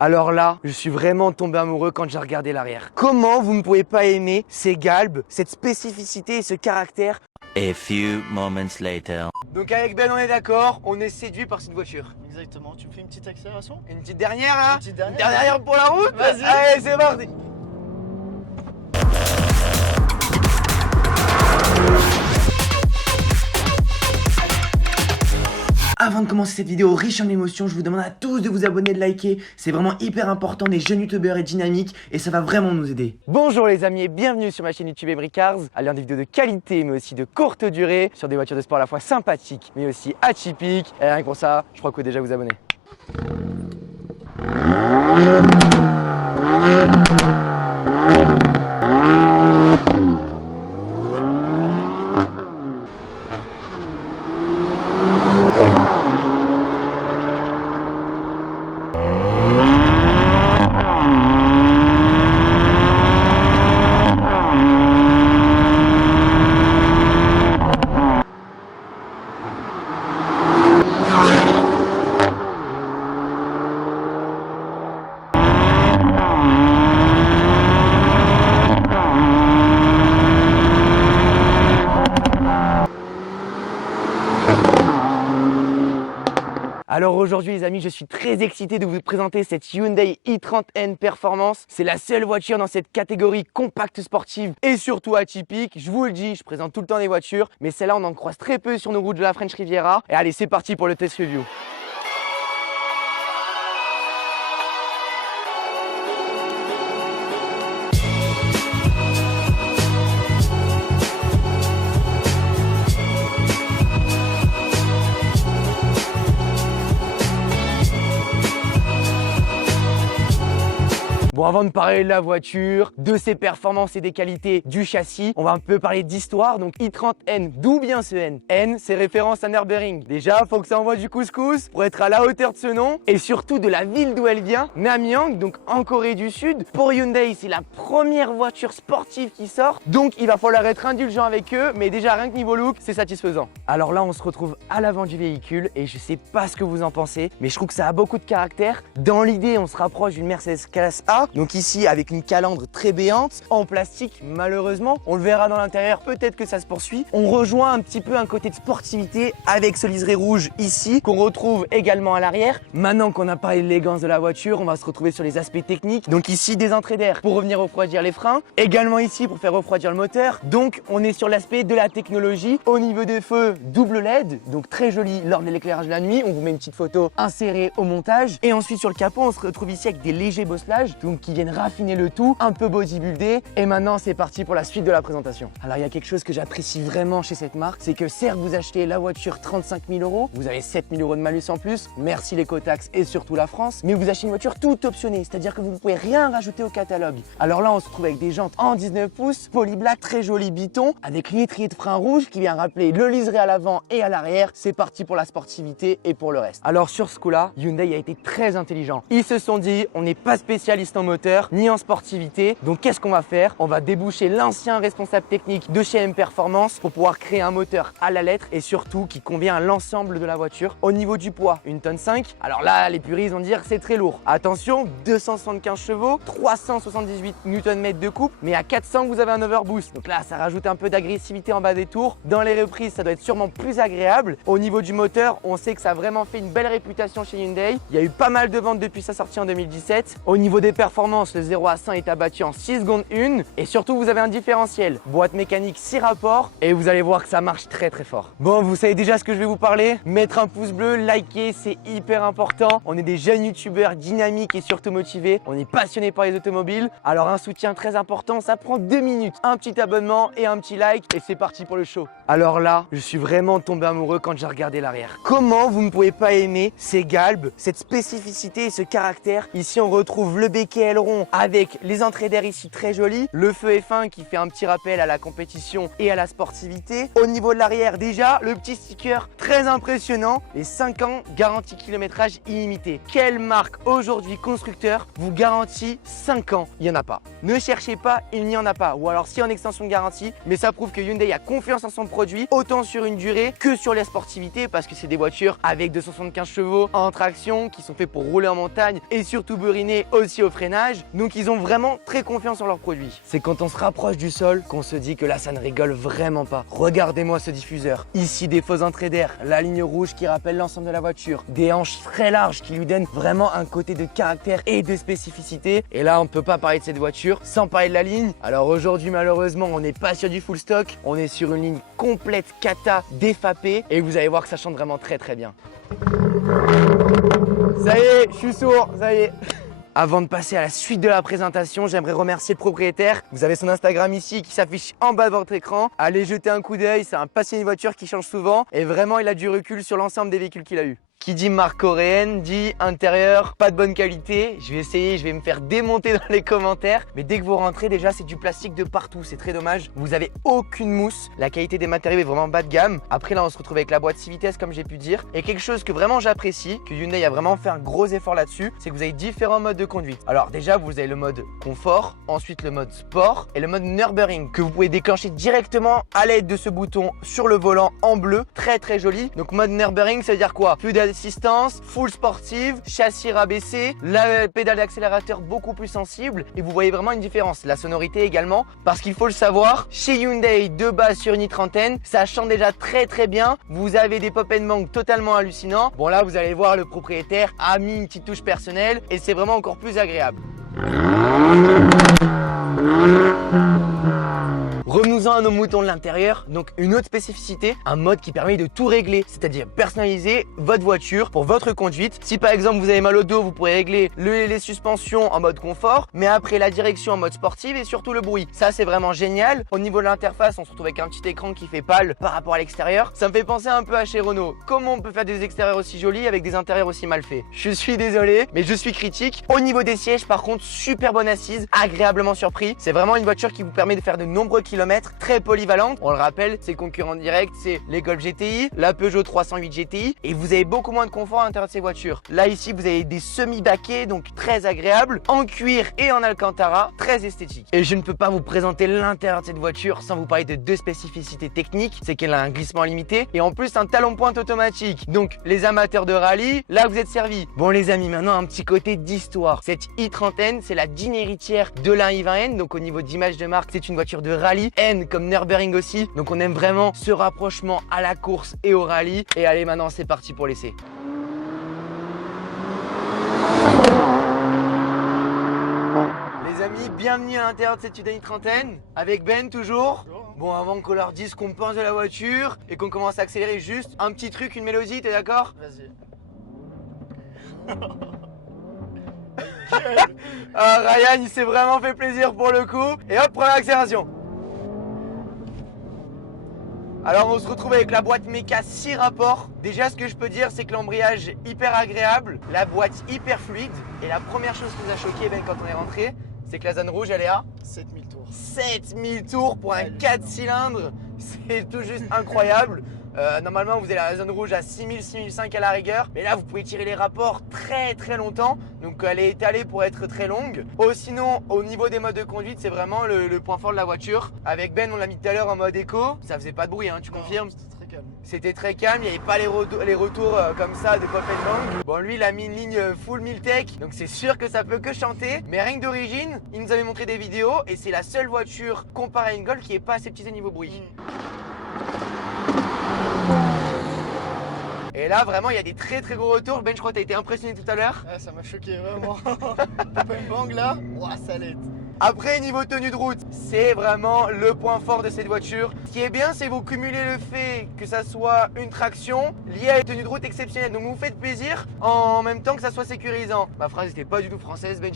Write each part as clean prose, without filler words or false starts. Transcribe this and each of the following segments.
Alors là, je suis vraiment tombé amoureux quand j'ai regardé l'arrière. Comment vous ne pouvez pas aimer ces galbes, cette spécificité et ce caractère? A few moments later. Donc avec Ben, on est d'accord, on est séduit par cette voiture. Exactement, tu me fais une petite accélération? Une petite dernière là? Une petite dernière. Une dernière pour la route? Vas-y. Allez, c'est parti. Avant de commencer cette vidéo riche en émotions, je vous demande à tous de vous abonner, de liker. C'est vraiment hyper important, des jeunes youtubeurs et dynamiques et ça va vraiment nous aider. Bonjour les amis et bienvenue sur ma chaîne YouTube Emery Cars. À l'heure des vidéos de qualité mais aussi de courte durée sur des voitures de sport à la fois sympathiques mais aussi atypiques. Et rien que pour ça, je crois que vous déjà vous abonner. Alors aujourd'hui les amis, je suis très excité de vous présenter cette Hyundai i30N Performance. C'est la seule voiture dans cette catégorie compacte sportive et surtout atypique. Je vous le dis, je présente tout le temps des voitures, mais celle-là on en croise très peu sur nos routes de la French Riviera. Et allez, c'est parti pour le test review. Bon, avant de parler de la voiture, de ses performances et des qualités du châssis, on va un peu parler d'histoire. Donc i30N, d'où bien ce N? N, c'est référence à Nürburgring. Déjà, faut que ça envoie du couscous pour être à la hauteur de ce nom et surtout de la ville d'où elle vient, Namyang, donc en Corée du Sud. Pour Hyundai, c'est la première voiture sportive qui sort, donc il va falloir être indulgent avec eux, mais déjà rien que niveau look, c'est satisfaisant. Alors là, on se retrouve à l'avant du véhicule et je sais pas ce que vous en pensez, mais je trouve que ça a beaucoup de caractère. Dans l'idée, on se rapproche d'une Mercedes classe A. Donc ici avec une calandre très béante, en plastique malheureusement. On le verra dans l'intérieur, peut-être que ça se poursuit. On rejoint un petit peu un côté de sportivité avec ce liseré rouge ici, qu'on retrouve également à l'arrière. Maintenant qu'on a parlé de l'élégance de la voiture, on va se retrouver sur les aspects techniques. Donc ici des entrées d'air pour revenir refroidir les freins. Également ici pour faire refroidir le moteur. Donc on est sur l'aspect de la technologie. Au niveau des feux, double LED, donc très joli lors de l'éclairage de la nuit. On vous met une petite photo insérée au montage. Et ensuite sur le capot, on se retrouve ici avec des légers bosselages, donc qui viennent raffiner le tout, un peu bodybuildé. Et maintenant c'est parti pour la suite de la présentation. Alors il y a quelque chose que j'apprécie vraiment chez cette marque, c'est que certes vous achetez la voiture 35 000 €, vous avez 7 000 € de malus en plus, merci l'écotaxe et surtout la France, mais vous achetez une voiture toute optionnée, c'est-à-dire que vous ne pouvez rien rajouter au catalogue. Alors là on se trouve avec des jantes en 19 pouces, poly black, très joli biton, avec l'étrier de frein rouge qui vient rappeler le liseré à l'avant et à l'arrière. C'est parti pour la sportivité et pour le reste. Alors sur ce coup-là, Hyundai a été très intelligent. Ils se sont dit, on n'est pas spécialiste en moteur, ni en sportivité. Donc qu'est-ce qu'on va faire? On va déboucher l'ancien responsable technique de chez M Performance pour pouvoir créer un moteur à la lettre et surtout qui convient à l'ensemble de la voiture. Au niveau du poids, 1,5 tonne. Alors là, les puristes vont dire c'est très lourd. Attention, 275 chevaux, 378 Nm de couple, mais à 400 vous avez un overboost. Donc là, ça rajoute un peu d'agressivité en bas des tours. Dans les reprises, ça doit être sûrement plus agréable. Au niveau du moteur, on sait que ça a vraiment fait une belle réputation chez Hyundai. Il y a eu pas mal de ventes depuis sa sortie en 2017. Au niveau des performances, le 0 à 100 est abattu en 6 secondes 1 et surtout vous avez un différentiel, boîte mécanique 6 rapports et vous allez voir que ça marche très très fort. Bon, vous savez déjà ce que je vais vous parler, mettre un pouce bleu, liker, c'est hyper important. On est des jeunes youtubeurs dynamiques et surtout motivés, on est passionnés par les automobiles, alors un soutien très important, ça prend 2 minutes, un petit abonnement et un petit like et c'est parti pour le show. Alors là, je suis vraiment tombé amoureux quand j'ai regardé l'arrière. Comment vous ne pouvez pas aimer ces galbes, cette spécificité et ce caractère? Ici on retrouve le béquet ailerons avec les entrées d'air ici très jolies, le feu F1 qui fait un petit rappel à la compétition et à la sportivité. Au niveau de l'arrière, déjà, le petit sticker très impressionnant, les 5 ans garantie kilométrage illimité. Quelle marque aujourd'hui constructeur vous garantit 5 ans? Il n'y en a pas. Ne cherchez pas, il n'y en a pas. Ou alors si en extension de garantie, mais ça prouve que Hyundai a confiance en son produit, autant sur une durée que sur la sportivité, parce que c'est des voitures avec 275 chevaux en traction qui sont faits pour rouler en montagne et surtout buriner aussi au freinage. Donc ils ont vraiment très confiance en leur produit. C'est quand on se rapproche du sol qu'on se dit que là ça ne rigole vraiment pas. Regardez-moi ce diffuseur. Ici des fausses entrées d'air, la ligne rouge qui rappelle l'ensemble de la voiture, des hanches très larges qui lui donnent vraiment un côté de caractère et de spécificité. Et là on ne peut pas parler de cette voiture sans parler de la ligne. Alors aujourd'hui malheureusement on n'est pas sur du full stock, on est sur une ligne complète Kata défapée et vous allez voir que ça chante vraiment très bien. Ça y est, je suis sourd, ça y est. Avant de passer à la suite de la présentation, j'aimerais remercier le propriétaire. Vous avez son Instagram ici qui s'affiche en bas de votre écran. Allez jeter un coup d'œil, c'est un passionné de voiture qui change souvent et vraiment il a du recul sur l'ensemble des véhicules qu'il a eu. Qui dit marque coréenne dit intérieur pas de bonne qualité. Je vais essayer, je vais me faire démonter dans les commentaires. Mais dès que vous rentrez, déjà c'est du plastique de partout, c'est très dommage. Vous avez aucune mousse, la qualité des matériaux est vraiment bas de gamme. Après là on se retrouve avec la boîte 6 vitesses comme j'ai pu dire. Et quelque chose que vraiment j'apprécie, que Hyundai a vraiment fait un gros effort là-dessus, c'est que vous avez différents modes de conduite. Alors déjà vous avez le mode confort, ensuite le mode sport et le mode Nürburgring que vous pouvez déclencher directement à l'aide de ce bouton sur le volant en bleu, très joli. Donc mode Nürburgring ça veut dire quoi? Plus d'assistance, full sportive, châssis rabaissé, la pédale d'accélérateur beaucoup plus sensible et vous voyez vraiment une différence. La sonorité également, parce qu'il faut le savoir, chez Hyundai de base sur une i30N, ça chante déjà très bien. Vous avez des pop and bang totalement hallucinants. Bon là vous allez voir le propriétaire a mis une petite touche personnelle et c'est vraiment encore plus agréable. Revenons-en à nos moutons de l'intérieur. Donc une autre spécificité, un mode qui permet de tout régler, c'est-à-dire personnaliser votre voiture pour votre conduite. Si par exemple vous avez mal au dos, vous pourrez régler les suspensions en mode confort, mais après la direction en mode sportive et surtout le bruit. Ça c'est vraiment génial. Au niveau de l'interface, on se retrouve avec un petit écran qui fait pâle par rapport à l'extérieur. Ça me fait penser un peu à chez Renault. Comment on peut faire des extérieurs aussi jolis avec des intérieurs aussi mal faits? Je suis désolé, mais je suis critique. Au niveau des sièges par contre, super bonne assise, agréablement surpris. C'est vraiment une voiture qui vous permet de faire de nombreux kilomètres, très polyvalente. On le rappelle, c'est le concurrent direct, c'est les Golf GTI, la Peugeot 308 GTI et vous avez beaucoup moins de confort à l'intérieur de ces voitures. Là ici, vous avez des semi-baquets, donc très agréables, en cuir et en alcantara, très esthétique. Et je ne peux pas vous présenter l'intérieur de cette voiture sans vous parler de deux spécificités techniques, c'est qu'elle a un glissement limité et en plus un talon pointe automatique. Donc les amateurs de rallye, là vous êtes servis. Bon les amis, maintenant un petit côté d'histoire. Cette i30N, c'est la digne héritière de la i20N, donc au niveau d'image de marque, c'est une voiture de rallye, N comme Nürburgring aussi, donc on aime vraiment ce rapprochement à la course et au rallye. Et allez maintenant c'est parti pour l'essai. Les amis, bienvenue à l'intérieur de cette Hyundai i30N avec Ben toujours. Bon, avant qu'on leur dise ce qu'on pense de la voiture et qu'on commence à accélérer, juste un petit truc, une mélodie, t'es d'accord? Vas-y. Ah, Ryan il s'est vraiment fait plaisir pour le coup. Et hop, première accélération. Alors on se retrouve avec la boîte méca 6 rapports. Déjà ce que je peux dire c'est que l'embrayage est hyper agréable, la boîte hyper fluide. Et la première chose qui nous a choqué Ben, quand on est rentré, c'est que la zone rouge elle est à 7000 tours. 7000 tours pour un 4 cylindres. C'est tout juste incroyable. Normalement vous avez la zone rouge à 6000, 6005 à la rigueur. Mais là vous pouvez tirer les rapports très longtemps. Donc elle est étalée pour être très longue. Sinon au niveau des modes de conduite c'est vraiment le point fort de la voiture. Avec Ben on l'a mis tout à l'heure en mode éco. Ça faisait pas de bruit hein, tu confirmes? C'était très calme. C'était très calme, il n'y avait pas les retours comme ça de pop and bang. Bon lui il a mis une ligne full Miltech, donc c'est sûr que ça peut que chanter. Mais rien que d'origine, il nous avait montré des vidéos et c'est la seule voiture comparée à une Golf qui n'est pas aseptisée niveau bruit. Et là vraiment il y a des très gros retours. Ben je crois que tu as été impressionné tout à l'heure. Ouais, ça m'a choqué vraiment. Pop and bang là, ouah ça l'est. Après niveau tenue de route, c'est vraiment le point fort de cette voiture. Ce qui est bien c'est que vous cumulez le fait que ça soit une traction liée à une tenue de route exceptionnelle. Donc vous vous faites plaisir en même temps que ça soit sécurisant. Ma phrase n'était pas du tout française Ben.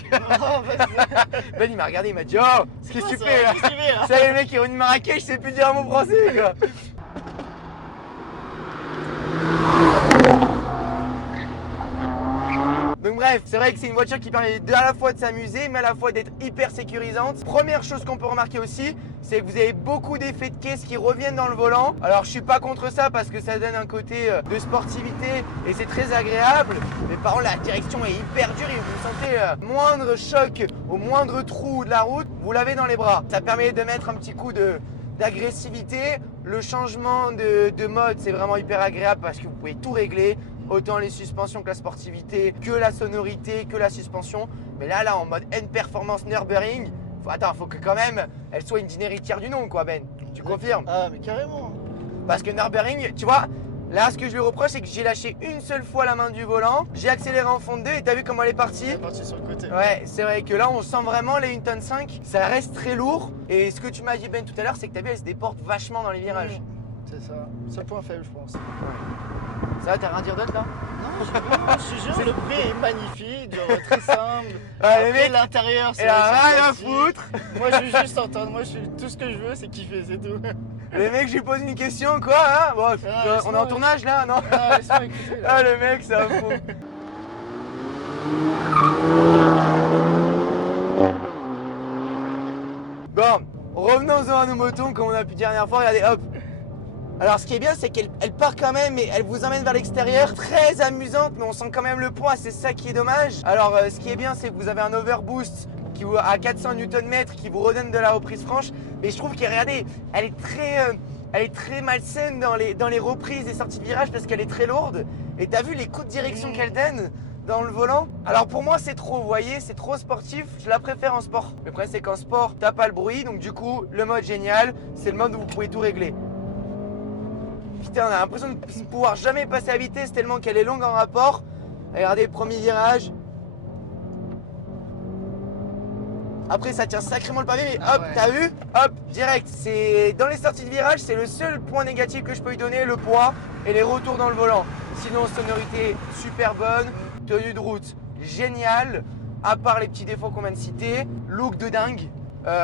Ben il m'a regardé, il m'a dit oh qu'est-ce que tu fais là? Ça le mec qui est revenu de Marrakech, je sais plus dire un mot français quoi. Donc bref, c'est vrai que c'est une voiture qui permet à la fois de s'amuser, mais à la fois d'être hyper sécurisante. Première chose qu'on peut remarquer aussi, c'est que vous avez beaucoup d'effets de caisse qui reviennent dans le volant. Alors je suis pas contre ça parce que ça donne un côté de sportivité et c'est très agréable. Mais par contre la direction est hyper dure et vous sentez moindre choc au moindre trou de la route, vous l'avez dans les bras. Ça permet de mettre un petit coup d'agressivité. Le changement de mode, c'est vraiment hyper agréable parce que vous pouvez tout régler. Autant les suspensions que la sportivité, que la sonorité, que la suspension. Mais là en mode N-Performance Nürburgring, faut que quand même elle soit une digne héritière du nom, quoi, Ben. Tu confirmes? Ah, mais carrément. Parce que Nürburgring, tu vois, là, ce que je lui reproche, c'est que j'ai lâché une seule fois la main du volant, j'ai accéléré en fond de 2 et t'as vu comment elle est partie? Elle est partie sur le côté. Ouais, c'est vrai que là, on sent vraiment les 1,5 tonne, ça reste très lourd. Et ce que tu m'as dit, Ben, tout à l'heure, c'est que t'as vu, elle se déporte vachement dans les virages. C'est ça. Seul point faible, je pense. Ça va, t'as rien à dire d'autre là? Non, je te jure, le prix est magnifique, genre très simple. Ouais, le Après, mec, l'intérieur, c'est elle a rien à sympathique. foutre. Moi, je veux juste entendre. Moi, tout ce que je veux, c'est kiffer, c'est tout. Le mec, je lui pose une question, quoi, hein? Bon, on est en tournage là, non? Ah, laisse-moi écouter, là. Ah, le mec, c'est un fou. Bon, revenons-en à nos motos, comme on a pu dire la dernière fois. Regardez, hop. Alors, ce qui est bien, c'est qu'elle part quand même et elle vous emmène vers l'extérieur. Très amusante, mais on sent quand même le poids. C'est ça qui est dommage. Alors, ce qui est bien, c'est que vous avez un overboost à 400 Nm qui vous redonne de la reprise franche. Mais je trouve que, regardez, elle est très malsaine dans les reprises et sorties de virage parce qu'elle est très lourde. Et t'as vu les coups de direction qu'elle donne dans le volant? Alors pour moi c'est trop, vous voyez, c'est trop sportif, je la préfère en sport. Le problème c'est qu'en sport t'as pas le bruit, donc du coup le mode génial, c'est le mode où vous pouvez tout régler. Putain, on a l'impression de pouvoir jamais passer à vitesse tellement qu'elle est longue en rapport. Regardez, premier virage. Après ça tient sacrément le pavé, mais hop, Ah ouais. t'as vu? Hop, direct. C'est dans les sorties de virage, c'est le seul point négatif que je peux lui donner, le poids et les retours dans le volant. Sinon, sonorité super bonne, tenue de route géniale, à part les petits défauts qu'on vient de citer, look de dingue.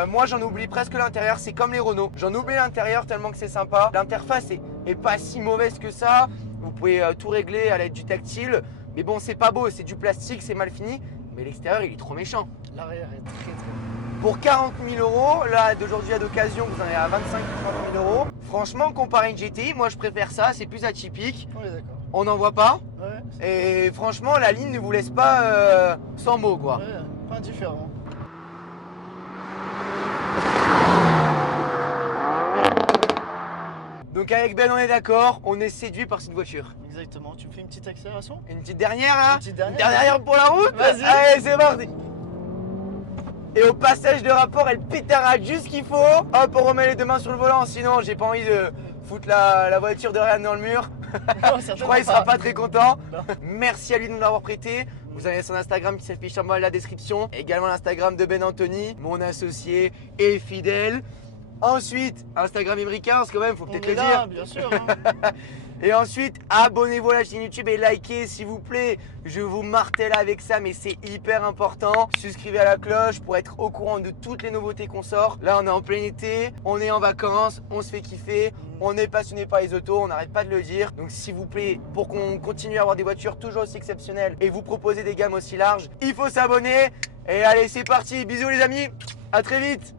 Moi j'en oublie presque l'intérieur, c'est comme les Renault. J'en oublie l'intérieur tellement que c'est sympa. L'interface est pas si mauvaise que ça. Vous pouvez tout régler à l'aide du tactile. Mais bon, c'est pas beau, c'est du plastique, c'est mal fini. Mais l'extérieur il est trop méchant. L'arrière est très très Pour 40 000 €, là d'aujourd'hui à d'occasion, vous en avez à 25 ou 30 000 €. Franchement, comparé à une GTI, moi je préfère ça, c'est plus atypique. On est d'accord. On n'en voit pas. Ouais, Et franchement, la ligne ne vous laisse pas sans mots, quoi. ouais, pas indifférent. Donc avec Ben, on est d'accord, on est séduit par cette voiture. Exactement. Tu me fais une petite accélération? Une petite dernière, là? Une petite dernière. Une dernière pour la route? Vas-y. Allez, c'est parti. Et au passage de rapport, elle pétarade juste ce qu'il faut. Hop, on remet les deux mains sur le volant, sinon j'ai pas envie de foutre la voiture de Ryan dans le mur. Non, Je crois qu'il sera pas très content. Non. Merci à lui de nous l'avoir prêté. Vous avez son Instagram qui s'affiche en bas de la description. Également l'Instagram de Ben Anthony, mon associé et fidèle. Ensuite, Instagram Imricars quand même, faut On peut-être est le là, dire. bien sûr. Hein. Et ensuite, abonnez-vous à la chaîne YouTube et likez s'il vous plaît. Je vous martèle avec ça, mais c'est hyper important. Souscrivez à la cloche pour être au courant de toutes les nouveautés qu'on sort. Là, on est en plein été, on est en vacances, on se fait kiffer. On est passionné par les autos, on n'arrête pas de le dire. Donc s'il vous plaît, pour qu'on continue à avoir des voitures toujours aussi exceptionnelles et vous proposer des gammes aussi larges, il faut s'abonner. Et allez, c'est parti. Bisous les amis, à très vite.